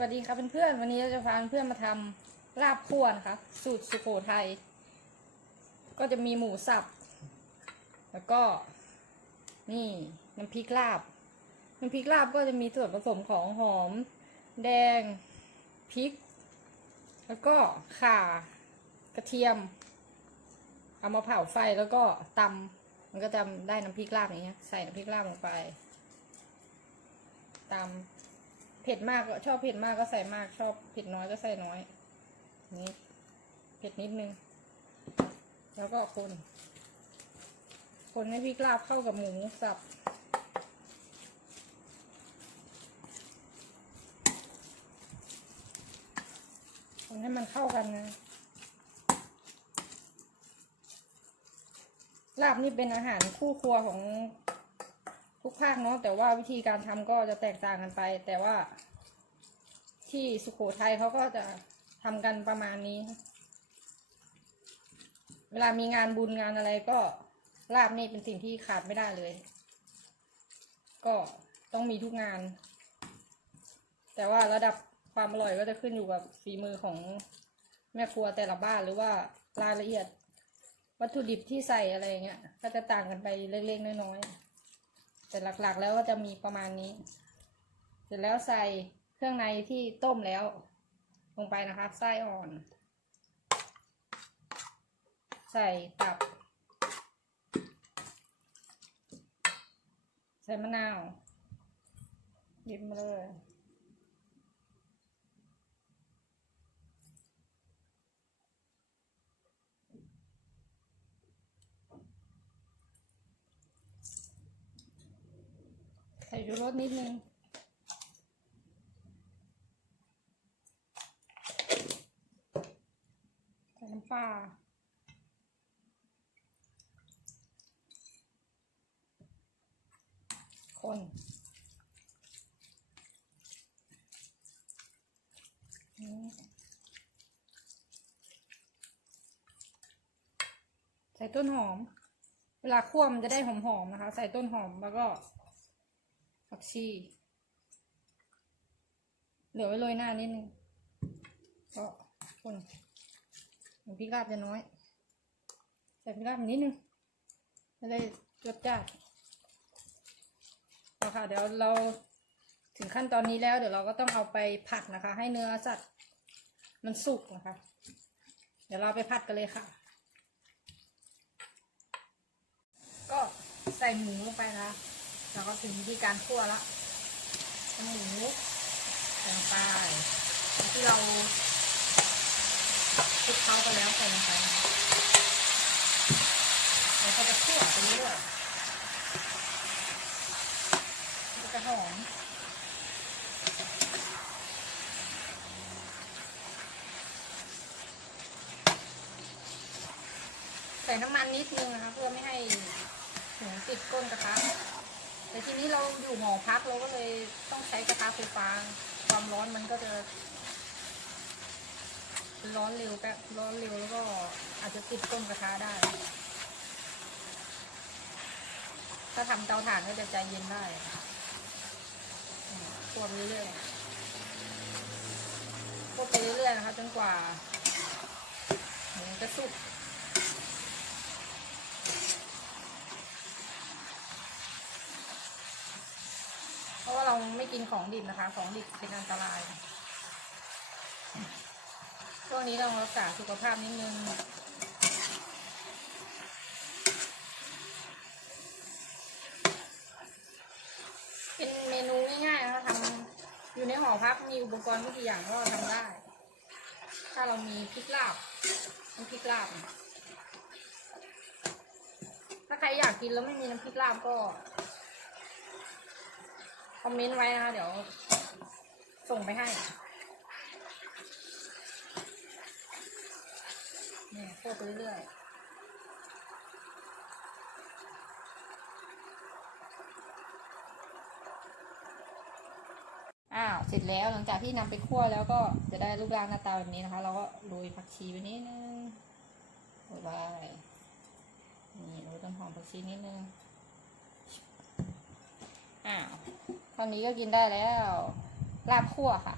วัสดีครับเพื่อนๆวันนี้เราจะพาเพื่อนมาทำลาบคั่วนะคะสูตรสุโขทัยก็จะมีหมูสับ แล้วก็ นี่น้ำพริกลาบน้ำพริกลาบก็จะมีส่วนผสมของหอม แดงพริก แล้วก็ข่ากระเทียม เอามาเผาไฟแล้วก็ตำมันก็จะได้น้ำพริกลาบอย่างเงี้ยใส่น้ำพริกลาบลงไปตำ เผ็ดมากก็ชอบเผ็ดมากก็ใส่มาก ชอบเผ็ดน้อยก็ใส่น้อย นี่เผ็ดนิดนึง แล้วก็คน คนให้พริกลาบเข้ากับหมูสับคนให้มันเข้ากันนะลาบนี่เป็นอาหารคู่ครัวของ ทุกภาคเนาะแต่ว่าวิธีการทำก็จะแตกต่างกันไป แต่ว่า ที่สุโขทัยเขาก็จะทำกันประมาณนี้ เวลามีงานบุญงานอะไรก็ลาบนี่เป็นสิ่งที่ขาดไม่ได้เลย ก็ต้องมีทุกงาน แต่ว่าระดับความอร่อยก็จะขึ้นอยู่กับฝีมือของแม่ครัวแต่ละบ้านหรือว่ารายละเอียด วัตถุดิบที่ใส่อะไรเงี้ย ก็จะต่างกันไปเล็กๆน้อยๆ แต่หลักๆแล้วก็จะมีประมาณนี้ เสร็จแล้วใส่เครื่องในที่ต้มแล้ว ลงไปนะคะไส้อ่อน ใส่ตับ ใส่มะนาวยิบมาเลย ส่ชูรสนิดนึงใส่น้ำปลาคนใส่ต้นหอม เวลาคั่วมันจะได้หอมๆนะคะ ใส่ต้นหอมแล้วก็ ผักชี เหลือไว้โรยหน้านิดนึงก็คนน้ำพริกลาบจะน้อย ใส่พริกลาบนิดนึงจะได้รสจัดเอาค่ะ เดี๋ยวเราถึงขั้นตอนนี้แล้ว เดี๋ยวเราก็ต้องเอาไปผัดนะคะ ให้เนื้อสัตว์มันสุกนะคะ เดี๋ยวเราไปผัดกันเลยค่ะ ก็ใส่หมูลงไปนะ คะแล้วก็ถึงวิธีการคั่วแล้วหมูลงไปที่เราคลุกเคล้าไปแล้วใส่ลงไปนะคะแล้วก็จะคั่วไปเรื่อยมันจะหอมใส่น้ำมันนิดนึงนะคะเพื่อไม่ให้หมูติดก้นกระทะ แต่ทีนี้เราอยู่หอพักเราก็เลยต้องใช้กระทะไฟฟ้า ความร้อนมันก็จะ ร้อนเร็วแป๊บร้อนเร็วแล้วก็อาจจะติดต้นกระทะได้ ถ้าทำเตาถ่านก็จะใจเย็นได้อืมคั่วไปเรื่อยๆคั่วไปเรื่อยๆนะคะจนกว่าหมูจะสุก ราะว่าเราไม่กินของดิบนะคะ ของดิบเป็นอันตรายช่วงนี้เรารักษาสุขภาพนิดนึงเป็นเมนูง่ายๆนะคะทำอยู่ในหอพักมีอุปกรณ์ไม่กี่อย่างก็ทำได้ ถ้าเรามีพริกลาบน้ำพริกลาบ ถ้าใครอยากกินแล้วไม่มีน้ำพริกลาบก็ อมเมนต์ไว้นะคะเดี๋ยว ส่งไปให้เนี่ยโคไปเรื่อยอ้าว เสร็จแล้วหลังจากที่นำไปคั่วแล้วก็จะได้รูปร่างหน้าตาแบบนี้นะคะ เราก็โรยผักชีไปนิดนึงโรยไปนี่โรยต้นหอมผักชีนิดนึงอ้าว เท่านี้ก็กินได้แล้ว ลาบคั่วค่ะ